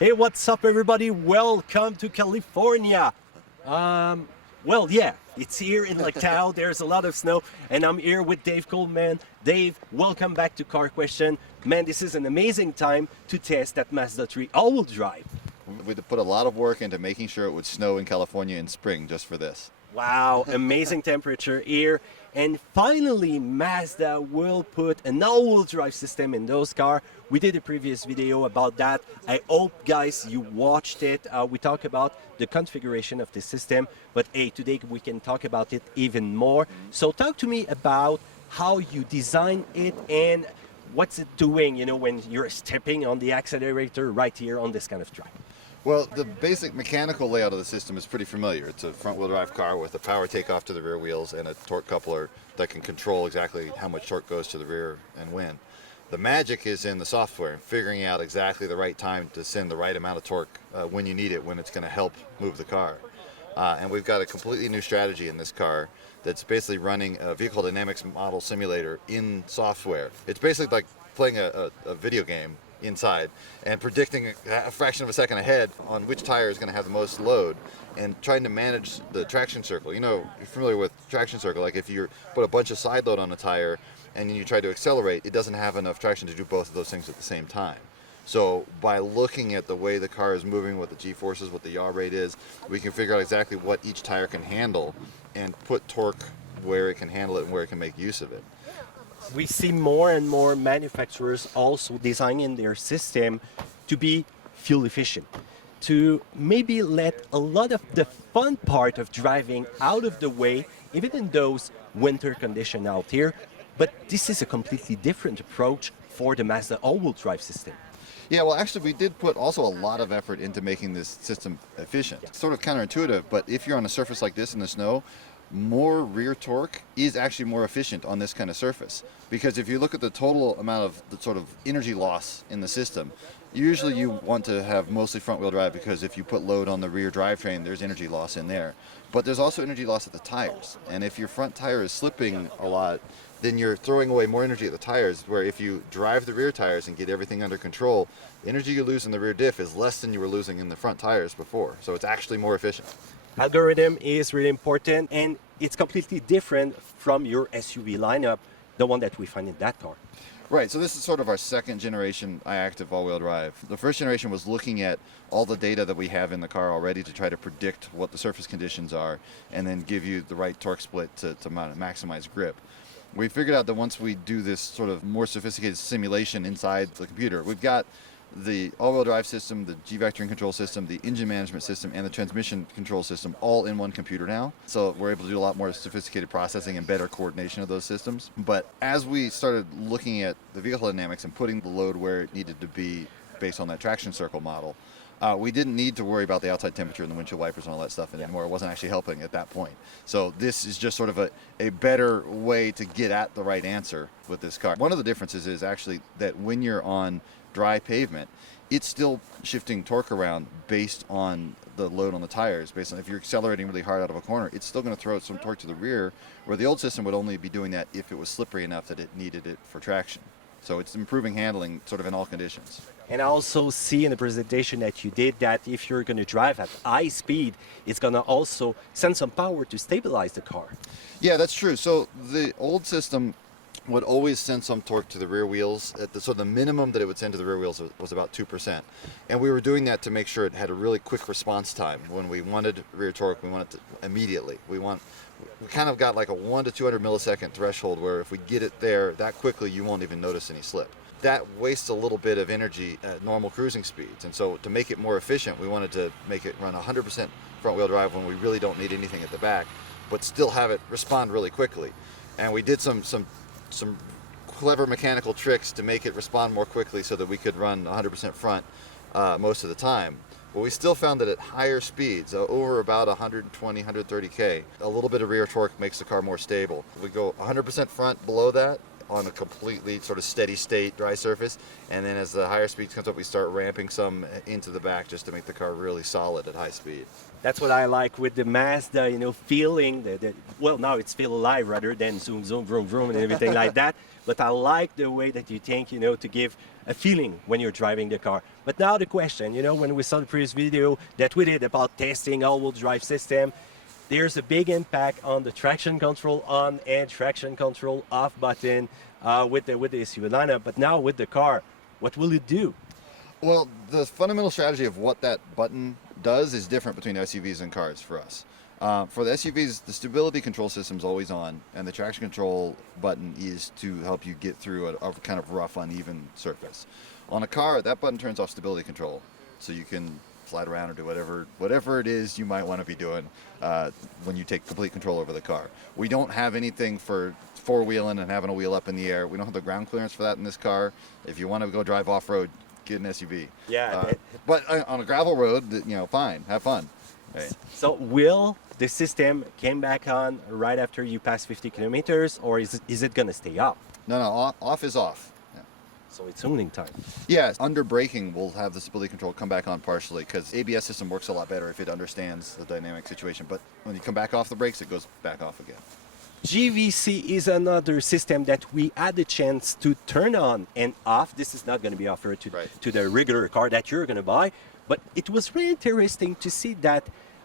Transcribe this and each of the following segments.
Hey, what's up, everybody? Welcome to California. Well, yeah, it's here in Lake Tahoe. There's a lot of snow, and I'm here with Dave Coleman. Dave, welcome back to Car Question. Man, this is an amazing time to test that Mazda 3 all-wheel drive. We put a lot of work into making sure it would snow in California in spring just for this. Wow, amazing temperature here. And finally, Mazda will put an all-wheel drive system in those cars. We did a previous video about that. I hope, guys, you watched it. We talked about the configuration of the system, but hey, today we can talk about it even more. So talk to me about how you design it and what's it doing, when you're stepping on the accelerator right here on this kind of track. Well, the basic mechanical layout of the system is pretty familiar. It's a front-wheel drive car with a power takeoff to the rear wheels and a torque coupler that can control exactly how much torque goes to the rear and when. The magic is in the software, figuring out exactly the right time to send the right amount of torque when you need it, when it's going to help move the car. And we've got a completely new strategy in this car that's basically running a vehicle dynamics model simulator in software. It's basically like playing a video game inside and predicting a fraction of a second ahead on which tire is going to have the most load and trying to manage the traction circle. You're familiar with traction circle, like if you put a bunch of side load on a tire and you try to accelerate, it doesn't have enough traction to do both of those things at the same time. So by looking at the way the car is moving, what the G-forces, what the yaw rate is, we can figure out exactly what each tire can handle and put torque where it can handle it and where it can make use of it. We see more and more manufacturers also designing their system to be fuel efficient, to maybe let a lot of the fun part of driving out of the way, even in those winter conditions out here. But this is a completely different approach for the Mazda all-wheel drive system. Yeah, well, actually, we did put also a lot of effort into making this system efficient. It's sort of counterintuitive, but if you're on a surface like this in the snow, more rear torque is actually more efficient on this kind of surface. Because if you look at the total amount of the sort of energy loss in the system, usually you want to have mostly front wheel drive because if you put load on the rear drivetrain, there's energy loss in there. But there's also energy loss at the tires. And if your front tire is slipping a lot, then you're throwing away more energy at the tires, where if you drive the rear tires and get everything under control, the energy you lose in the rear diff is less than you were losing in the front tires before. So it's actually more efficient. Algorithm is really important, and it's completely different from your SUV lineup, the one that we find in that car. Right, so this is sort of our second generation i-ACTIV all-wheel drive. The first generation was looking at all the data that we have in the car already to try to predict what the surface conditions are and then give you the right torque split to maximize grip. We figured out that once we do this sort of more sophisticated simulation inside the computer, we've got the all-wheel drive system, the G-vectoring control system, the engine management system, and the transmission control system all in one computer now. So we're able to do a lot more sophisticated processing and better coordination of those systems. But as we started looking at the vehicle dynamics and putting the load where it needed to be based on that traction circle model, we didn't need to worry about the outside temperature and the windshield wipers and all that stuff anymore. It wasn't actually helping at that point. So this is just sort of a better way to get at the right answer with this car. One of the differences is actually that when you're on dry pavement, it's still shifting torque around based on the load on the tires. Based on if you're accelerating really hard out of a corner, it's still going to throw some torque to the rear, where the old system would only be doing that if it was slippery enough that it needed it for traction. So it's improving handling sort of in all conditions. And I also see in the presentation that you did that if you're going to drive at high speed, it's going to also send some power to stabilize the car. Yeah, that's true. So the old system would always send some torque to the rear wheels. So the minimum that it would send to the rear wheels was about 2%. And we were doing that to make sure it had a really quick response time. When we wanted rear torque, we wanted to immediately. We kind of got like a 1 to 200 millisecond threshold where if we get it there that quickly, you won't even notice any slip. That wastes a little bit of energy at normal cruising speeds. And so to make it more efficient, we wanted to make it run 100% front wheel drive when we really don't need anything at the back, but still have it respond really quickly. And we did some clever mechanical tricks to make it respond more quickly so that we could run 100% front most of the time. But we still found that at higher speeds, over about 120, 130K, a little bit of rear torque makes the car more stable. We go 100% front below that, on a completely sort of steady state dry surface, and then as the higher speed comes up, we start ramping some into the back just to make the car really solid at high speed. That's what I like with the Mazda, you know, feeling that well, now it's feel alive rather than zoom, zoom, vroom, vroom, and everything like that. But I like the way that you think, you know, to give a feeling when you're driving the car. But now the question, you know, when we saw the previous video that we did about testing all-wheel drive system, there's a big impact on the traction control on and traction control off button with the SUV lineup. But now with the car, what will it do? Well, the fundamental strategy of what that button does is different between SUVs and cars for us. For the SUVs, the stability control system is always on, and the traction control button is to help you get through a kind of rough, uneven surface. On a car, that button turns off stability control, so you can slide around or do whatever it is you might want to be doing when you take complete control over the car. We don't have anything for four-wheeling and having a wheel up in the air. We don't have the ground clearance for that in this car. If you want to go drive off-road, get an SUV. Yeah. But on a gravel road, you know, fine, have fun. Right. So will the system came back on right after you pass 50 kilometers, or is it going to stay up? No, off is off. Yeah. So it's tuning time. Yeah, under braking, we'll have the stability control come back on partially because ABS system works a lot better if it understands the dynamic situation. But when you come back off the brakes, it goes back off again. GVC is another system that we had the chance to turn on and off. This is not going to be offered to the regular car that you're going to buy, but it was really interesting to see that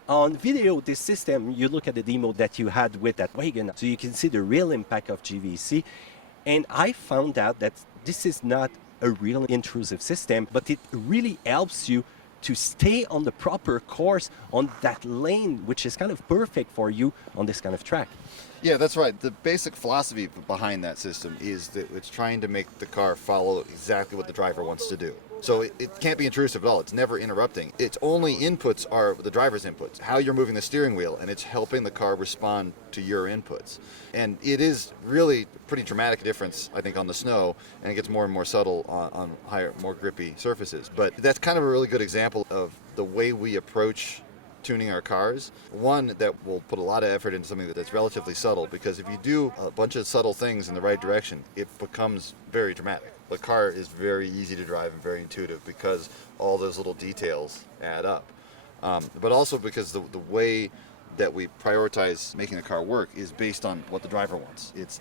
on video, this system, you look at the demo that you had with that wagon, so you can see the real impact of GVC. And I found out that this is not a real intrusive system, but it really helps you to stay on the proper course on that lane, which is kind of perfect for you on this kind of track. Yeah, that's right. The basic philosophy behind that system is that it's trying to make the car follow exactly what the driver wants to do. So it can't be intrusive at all. It's never interrupting. Its only inputs are the driver's inputs, how you're moving the steering wheel, and it's helping the car respond to your inputs. And it is really a pretty dramatic difference, I think, on the snow, and it gets more and more subtle on higher, more grippy surfaces. But that's kind of a really good example of the way we approach tuning our cars. One that will put a lot of effort into something that's relatively subtle, because if you do a bunch of subtle things in the right direction, it becomes very dramatic. The car is very easy to drive and very intuitive because all those little details add up. But also because the way that we prioritize making the car work is based on what the driver wants. It's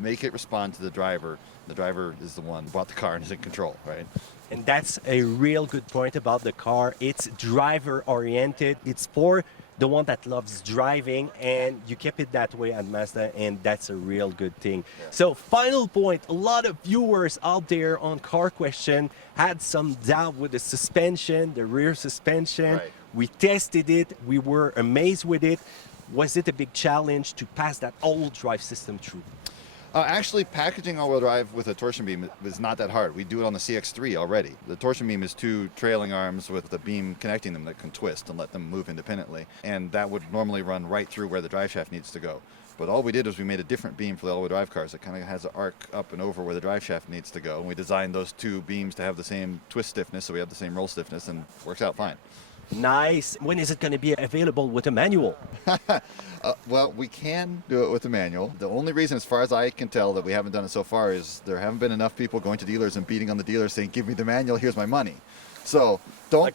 make it respond to the driver. The driver is the one who bought the car and is in control, right? And that's a real good point about the car. It's driver oriented. It's for the one that loves driving, and you kept it that way at Mazda, and that's a real good thing. Yeah. So final point, a lot of viewers out there on Car Question had some doubt with the suspension, the rear suspension. Right. We tested it. We were amazed with it. Was it a big challenge to pass that all-wheel drive system through? Actually, packaging all-wheel drive with a torsion beam is not that hard. We do it on the CX-3 already. The torsion beam is two trailing arms with the beam connecting them that can twist and let them move independently. And that would normally run right through where the drive shaft needs to go. But all we did was we made a different beam for the all-wheel drive cars that kind of has an arc up and over where the drive shaft needs to go. And we designed those two beams to have the same twist stiffness, so we have the same roll stiffness, and it works out fine. Nice. When is it going to be available with a manual? Well, we can do it with a manual. The only reason, as far as I can tell, that we haven't done it so far is there haven't been enough people going to dealers and beating on the dealers saying, give me the manual, here's my money. So don't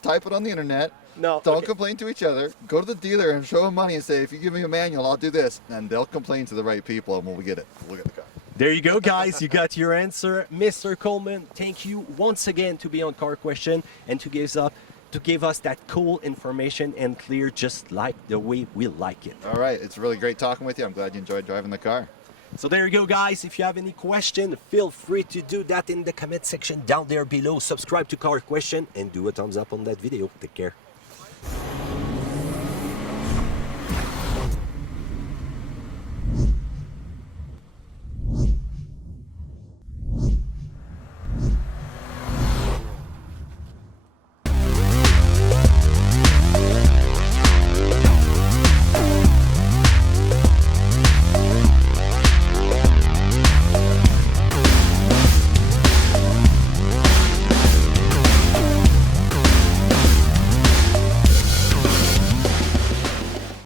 type it on the internet. Don't complain to each other. Go to the dealer and show them money and say, if you give me a manual, I'll do this. And they'll complain to the right people, and when we get it, we'll get the car. There you go, guys. You got your answer. Mr. Coleman, thank you once again to be on Car Question and to give us that cool information and clear, just like the way we like it. All right. It's really great talking with you. I'm glad you enjoyed driving the car. So there you go, guys. If you have any question, feel free to do that in the comment section down there below. Subscribe to Car Question and do a thumbs up on that video. Take care.